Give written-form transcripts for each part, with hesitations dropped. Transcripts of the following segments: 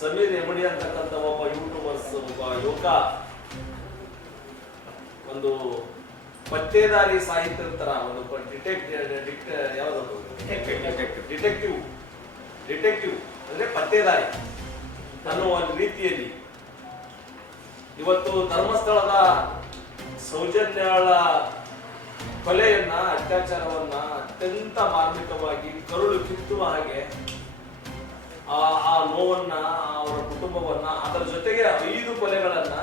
ಸಮೀರ್ ಎಮಡಿ ಅಂತಕ್ಕಂಥ ಒಬ್ಬ ಯೂಟ್ಯೂಬರ್ಸ್, ಒಬ್ಬ ಯುವಕ ಒಂದು ಪತ್ತೇದಾರಿ ಸಾಹಿತ್ಯದ ತರ ಒಂದು ಡಿಟೆಕ್ಟಿವ್ ಅಂದ್ರೆ ಪತ್ತೇದಾರಿ ಅನ್ನುವ ಒಂದು ರೀತಿಯಲ್ಲಿ ಇವತ್ತು ಧರ್ಮಸ್ಥಳದ ಸೌಜನ್ಯಳ ಕೊಲೆಯನ್ನ, ಅತ್ಯಾಚಾರವನ್ನ ಅತ್ಯಂತ ಮಾರ್ಮಿಕವಾಗಿ ಕರುಳು ಕಿತ್ತುವ ಹಾಗೆ ಆ ನೋವನ್ನ, ಅವರ ಕುಟುಂಬವನ್ನ, ಅದರ ಜೊತೆಗೆ 5 ಕೊಲೆಗಳನ್ನ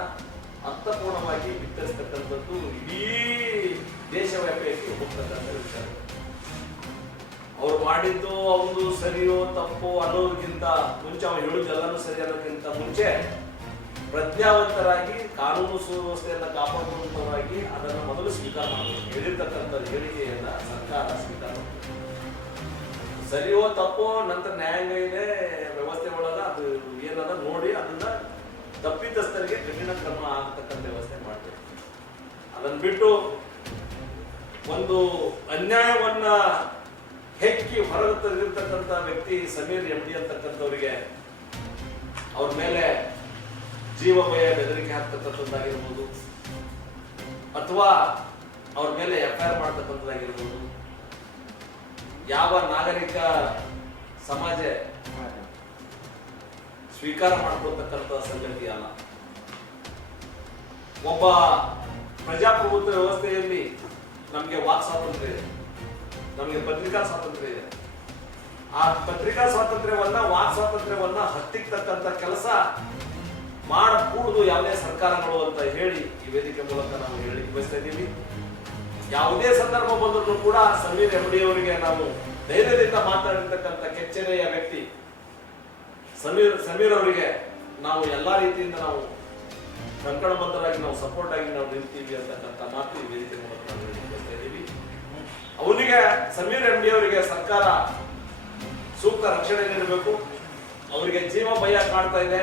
ಅರ್ಥಪೂರ್ಣವಾಗಿ ಬಿತ್ತರಿಸ್ತಕ್ಕಂಥದ್ದು ಇಡೀ ದೇಶವ್ಯಾಪಿಯಾಗಿ ಹೋಗ್ತಕ್ಕಂಥ ವಿಚಾರ. ಅವ್ರು ಮಾಡಿದ್ದು ಅವ್ರು ಸರಿಯೋ ತಪ್ಪೋ ಅನ್ನೋದಕ್ಕಿಂತ ಮುಂಚೆ, ಅವ್ರು ಹೇಳುದೆಲ್ಲನೂ ಸರಿ ಅನ್ನೋದಕ್ಕಿಂತ ಮುಂಚೆ ಪ್ರಜ್ಞಾವಂತರಾಗಿ ಕಾನೂನು ಸುವ್ಯವಸ್ಥೆಯನ್ನ ಕಾಪಾಡುವಂತರಾಗಿ ಅದನ್ನು ಮೊದಲು ಸ್ವೀಕಾರ ಮಾಡಬೇಕು. ಹೇಳಿರ್ತಕ್ಕಂಥ ಹೇಳಿಕೆಯನ್ನ ಸರ್ಕಾರ ಸ್ವೀಕಾರ ಮಾಡಬೇಕು. ಸರಿಯೋ ತಪ್ಪೋ ನಂತರ ನ್ಯಾಯಾಂಗ ಇದೆ, ವ್ಯವಸ್ಥೆ ಒಳಗ ಅದು ಏನದ ನೋಡಿ ಅದನ್ನ ತಪ್ಪಿತಸ್ಥರಿಗೆ ಕಠಿಣ ಕ್ರಮ ಆಗತಕ್ಕಂಥ ವ್ಯವಸ್ಥೆ ಮಾಡಬೇಕು. ಅದನ್ನ ಬಿಟ್ಟು ಒಂದು ಅನ್ಯಾಯವನ್ನ ಹೆಕ್ಕಿ ಹೊರಗೆ ತಂದಿರ್ತಕ್ಕಂಥ ವ್ಯಕ್ತಿ ಸಮೀರ್ ಎಮಡಿ ಅಂತಕ್ಕಂಥವ್ರಿಗೆ ಅವ್ರ ಮೇಲೆ ಜೀವ ಭಯ ಬೆದರಿಕೆ ಹಾಕ್ತಕ್ಕಂಥದ್ದಾಗಿರ್ಬೋದು, ಅಥವಾ ಅವ್ರ ಮೇಲೆ FIR ಮಾಡ್ತಕ್ಕಂಥದ್ದಾಗಿರ್ಬೋದು, ಯಾವ ನಾಗರಿಕ ಸಮಾಜ ಸ್ವೀಕಾರ ಮಾಡ್ಕೊಳ್ತಕ್ಕಂಥ ಸಂಗತಿ ಅಲ್ಲ. ಒಬ್ಬ ಪ್ರಜಾಪ್ರಭುತ್ವ ವ್ಯವಸ್ಥೆಯಲ್ಲಿ ನಮಗೆ ವಾಕ್ ಸ್ವಾತಂತ್ರ್ಯ ಇದೆ, ನಮಗೆ ಪತ್ರಿಕಾ ಸ್ವಾತಂತ್ರ್ಯ ಇದೆ. ಆ ಪತ್ರಿಕಾ ಸ್ವಾತಂತ್ರ್ಯವನ್ನ, ವಾಕ್ ಸ್ವಾತಂತ್ರ್ಯವನ್ನ ಹತ್ತಿಕ್ಕತಕ್ಕಂಥ ಕೆಲಸ ಮಾಡಕೂಡದು ಯಾವುದೇ ಸರ್ಕಾರಗಳು ಅಂತ ಹೇಳಿ ಈ ವೇದಿಕೆ ಮೂಲಕ ನಾವು ಹೇಳಿ ಬಯಸ್ತಾ ಇದ್ದೀವಿ. ಯಾವುದೇ ಸಂದರ್ಭ ಬಂದರೂ ಕೂಡ ಸಮೀರ್ ಎಮಡಿ ಅವರಿಗೆ ನಾವು ಧೈರ್ಯದಿಂದ ಮಾತಾಡಿರ್ತಕ್ಕಂಥ ಕೆಚ್ಚೆದೆಯ ವ್ಯಕ್ತಿ ಸಮೀರ್ ಅವರಿಗೆ ನಾವು ಎಲ್ಲಾ ರೀತಿಯಿಂದ ನಾವು ಕಂಕಣಬದ್ಧರಾಗಿ ನಾವು ಸಪೋರ್ಟ್ ಆಗಿ ನಾವು ನಿಲ್ತೀವಿ ಅಂತಕ್ಕಂಥ ಮಾತು ಈ ವೇದಿಕೆ ಮೂಲಕ ನಾವು ಹೇಳಿಸ್ತಾ ಇದ್ದೀವಿ. ಅವನಿಗೆ, ಸಮೀರ್ ಎಮಡಿ ಅವರಿಗೆ ಸರ್ಕಾರ ಸೂಕ್ತ ರಕ್ಷಣೆ ನೀಡಬೇಕು. ಅವರಿಗೆ ಜೀವ ಭಯ ಕಾಡ್ತಾ ಇದೆ,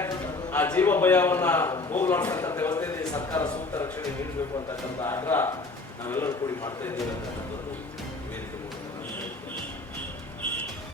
ಆ ಜೀವ ಭಯವನ್ನ ಹೋಗ್ಲಾಡ್ತಕ್ಕಂಥ ವ್ಯವಸ್ಥೆಯಲ್ಲಿ ಸರ್ಕಾರ ಸೂಕ್ತ ರಕ್ಷಣೆ ನೀಡಬೇಕು ಅಂತಕ್ಕಂಥ ಆಗ್ರಹ ನಾವೆಲ್ಲರೂ ಕೂಡಿ ಮಾಡ್ತಾ ಇದ್ದೀವಿ ಅಂತಕ್ಕಂಥದ್ದು